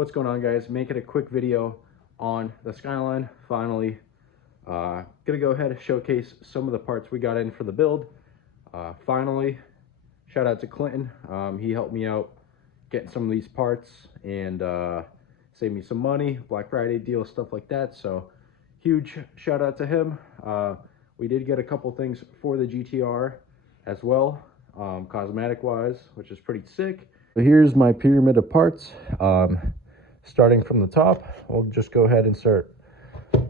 What's going on, guys? Making a quick video on the Skyline. Finally, gonna go ahead and showcase some of the parts we got in for the build. Finally, shout out to Clinton. He helped me out getting some of these parts and saved me some money, Black Friday deal, stuff like that. So huge shout out to him. We did get a couple things for the GTR as well, cosmetic wise, which is pretty sick. So here's my pyramid of parts. Starting from the top, we'll just go ahead and start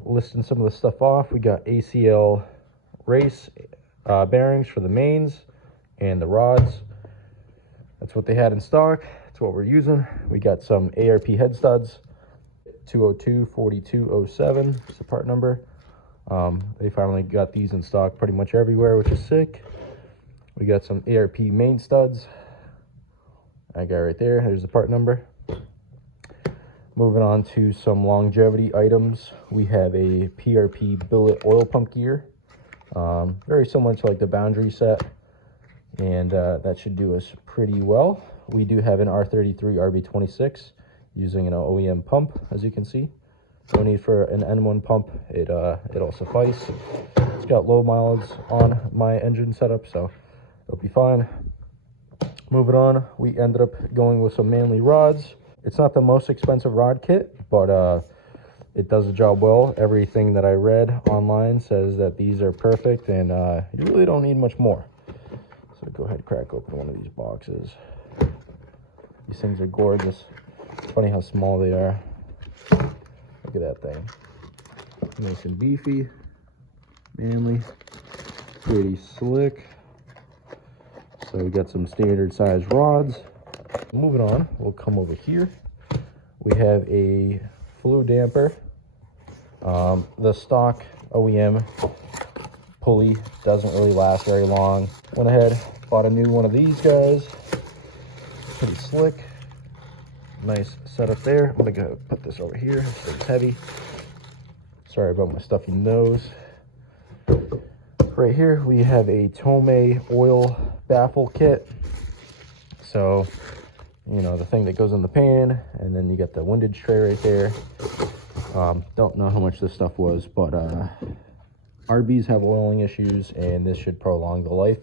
listing some of the stuff off. We got ACL race bearings for the mains and the rods. That's what they had in stock. That's what we're using. We got some ARP head studs, 202-4207 is the part number. They finally got these in stock pretty much everywhere, which is sick. We got some ARP main studs. I got right there. There's the part number. Moving on to some longevity items. We have a PRP billet oil pump gear. Very similar to like the Boundary set. And that should do us pretty well. We do have an R33 RB26 using an OEM pump, as you can see. No need for an N1 pump. It'll suffice. It's got low mileage on my engine setup, so it'll be fine. Moving on, we ended up going with some Manly rods. It's not the most expensive rod kit, but it does the job well. Everything that I read online says that these are perfect, and you really don't need much more. So go ahead and crack open one of these boxes. These things are gorgeous. It's funny how small they are. Look at that thing. Nice and beefy. Manly. Pretty slick. So we got some standard size rods. Moving on, we'll come over here. We have a flue damper. The stock OEM pulley doesn't really last very long. Went ahead, bought a new one of these guys. Pretty slick. Nice setup there. I'm gonna go put this over here. This thing's heavy. Sorry about my stuffy nose. Right here we have a Tomei oil baffle kit. So, you know, the thing that goes in the pan, and then you get the windage tray right there. Don't know how much this stuff was, but RBs have oiling issues, and this should prolong the life.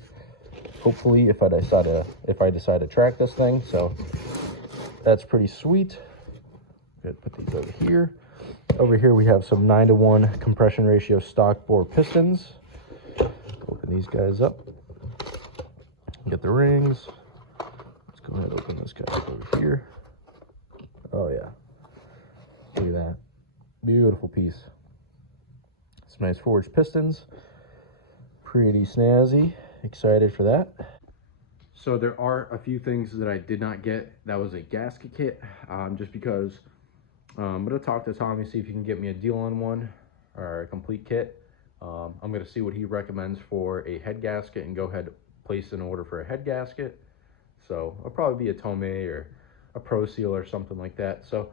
Hopefully, if I decide to track this thing. So that's pretty sweet. Good, put these over here. Over here we have some 9-to-1 compression ratio stock bore pistons. Open these guys up. Get the rings. Let's go ahead and open this guy up over here. Oh yeah. Look at that. Beautiful piece. Some nice forged pistons. Pretty snazzy. Excited for that. So there are a few things that I did not get. That was a gasket kit. Just because I'm going to talk to Tommy, see if he can get me a deal on one or a complete kit. I'm going to see what he recommends for a head gasket and go ahead place an order for a head gasket. So it'll probably be a Tomei or a Pro Seal or something like that. So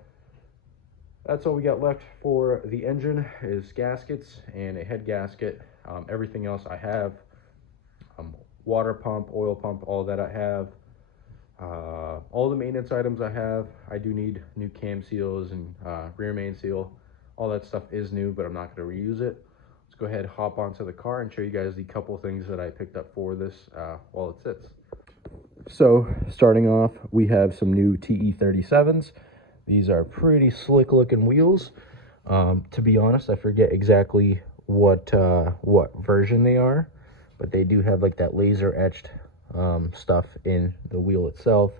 that's all we got left for the engine is gaskets and a head gasket. Everything else I have, water pump, oil pump, all that I have. All the maintenance items I have. I do need new cam seals and rear main seal. All that stuff is new, but I'm not going to reuse it. Let's go ahead, hop onto the car and show you guys the couple things that I picked up for this while it sits. So starting off, we have some new TE37s. These are pretty slick looking wheels. To be honest, I forget exactly what version they are, but they do have like that laser etched stuff in the wheel itself.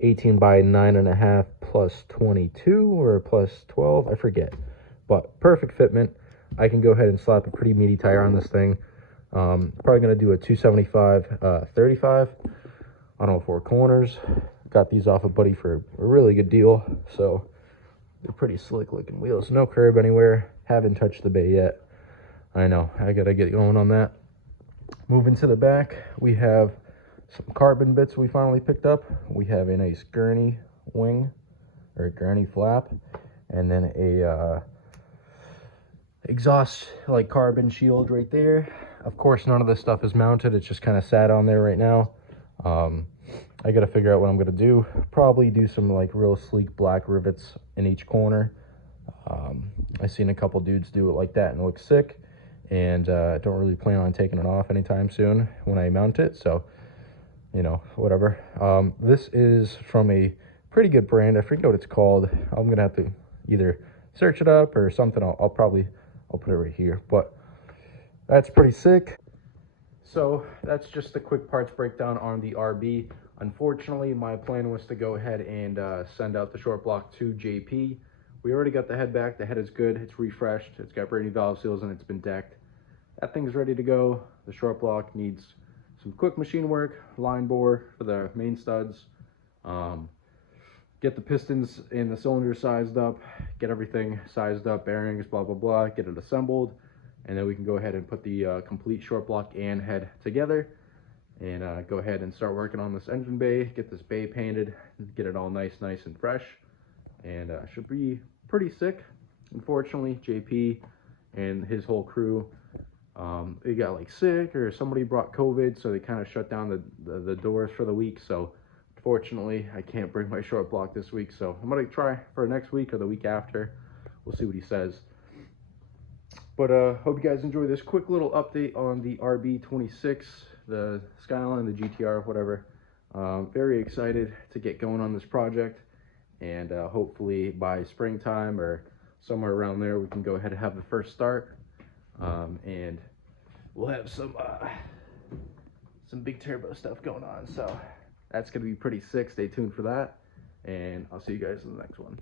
18 by 9.5 plus 22 or plus 12, I forget, but perfect fitment. I can go ahead and slap a pretty meaty tire on this thing. Probably gonna do a 275 35 on all four corners. Got these off a buddy for a really good deal. So they're pretty slick looking wheels. No curb anywhere. Haven't touched the bay yet. I know, I gotta get going on that. Moving to the back, we have some carbon bits we finally picked up. We have a nice gurney wing or gurney flap, and then a exhaust like carbon shield right there. Of course, none of this stuff is mounted. It's just kind of sat on there right now. I got to figure out what I'm going to do. Probably do some like real sleek black rivets in each corner. I've seen a couple dudes do it like that and it looks sick. And I don't really plan on taking it off anytime soon when I mount it. So, you know, whatever. This is from a pretty good brand. I forget what it's called. I'm going to have to either search it up or something. I'll put it right here. But that's pretty sick. So that's just a quick parts breakdown on the RB. Unfortunately, my plan was to go ahead and send out the short block to JP. We already got the head back. The head is good. It's refreshed. It's got brand new valve seals and it's been decked. That thing's ready to go. The short block needs some quick machine work, line bore for the main studs. Get the pistons and the cylinders sized up. Get everything sized up, bearings, blah, blah, blah. Get it assembled. And then we can go ahead and put the complete short block and head together. And go ahead and start working on this engine bay, get this bay painted, get it all nice and fresh, and should be pretty sick. Unfortunately, JP and his whole crew, they got like sick or somebody brought COVID, so they kind of shut down the doors for the week. So unfortunately, I can't bring my short block this week, so I'm gonna try for next week or the week after. We'll see what he says. But hope you guys enjoy this quick little update on the RB26, the Skyline, the GTR, whatever. Very excited to get going on this project, and hopefully by springtime or somewhere around there, we can go ahead and have the first start, and we'll have some big turbo stuff going on. So that's gonna be pretty sick. Stay tuned for that, and I'll see you guys in the next one.